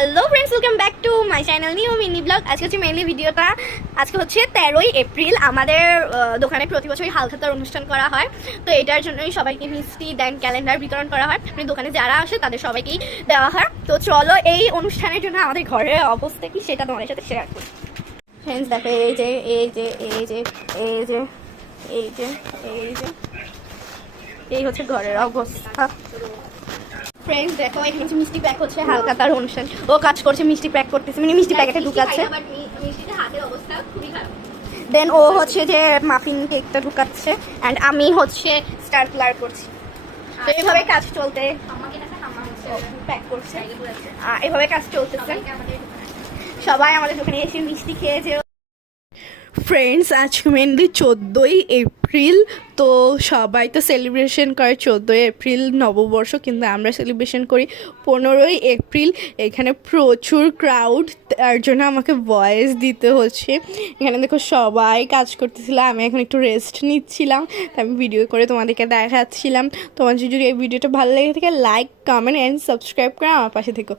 Hello friends, welcome back to my channel new mini blog. আজকে হচ্ছে mainly ভিডিওটা আজকে হচ্ছে 13ই এপ্রিল। আমাদের দোকানে প্রতি বছরই হালখাতার অনুষ্ঠান করা হয়, তো এটার জন্যই সবাইকে মিষ্টি দেন ক্যালেন্ডার বিতরণ করা হয়। মানে দোকানে যারা আসে তাদের সবাইকেই দেওয়া হয়। তো চলো এই অনুষ্ঠানের জন্য আমাদের ঘরের অবস্থা কি সেটা তোমাদের সাথে শেয়ার করি। ফ্রেন্ডস দেখো, এই যে এই যে এই যে এই যে এই যে এই যে এই হচ্ছে ঘরের অবস্থা। ফ্রেন্ডস দেখো, এখানে হচ্ছে মিষ্টি প্যাক হচ্ছে, হালখাতার অনুষ্ঠান। ও কাজ করছে, মিষ্টি প্যাক করতেছে, মানে মিষ্টি প্যাকেটে ঢুকাচ্ছে। দেন ও হচ্ছে যে মাফিন কেকটা ঢুকাচ্ছে, অ্যান্ড আমি হচ্ছে স্টার্টলার করছি। তো এইভাবে কাজ চলতে প্যাক করছে, এভাবে কাজ চলতেছে। সবাই আমাদের দোকানে এসে মিষ্টি খেয়েছে। ফ্রেন্ডস, আজকে মেনলি 14ই এপ্রিল, তো সবাই তো সেলিব্রেশন করে 14ই এপ্রিল নববর্ষ, কিন্তু আমরা সেলিব্রেশন করি 15ই এপ্রিল। এখানে প্রচুর ক্রাউড, তার জন্য আমাকে ভয়েস দিতে হচ্ছে। এখানে দেখো সবাই কাজ করতেছিল, আমি এখন একটু রেস্ট নিচ্ছিলাম, তো আমি ভিডিও করে তোমাদেরকে দেখাচ্ছিলাম। তোমাদের যদি এই ভিডিওটা ভালো লেগে থাকে, লাইক, কমেন্ট অ্যান্ড সাবস্ক্রাইব করে আমার পাশে থেকো।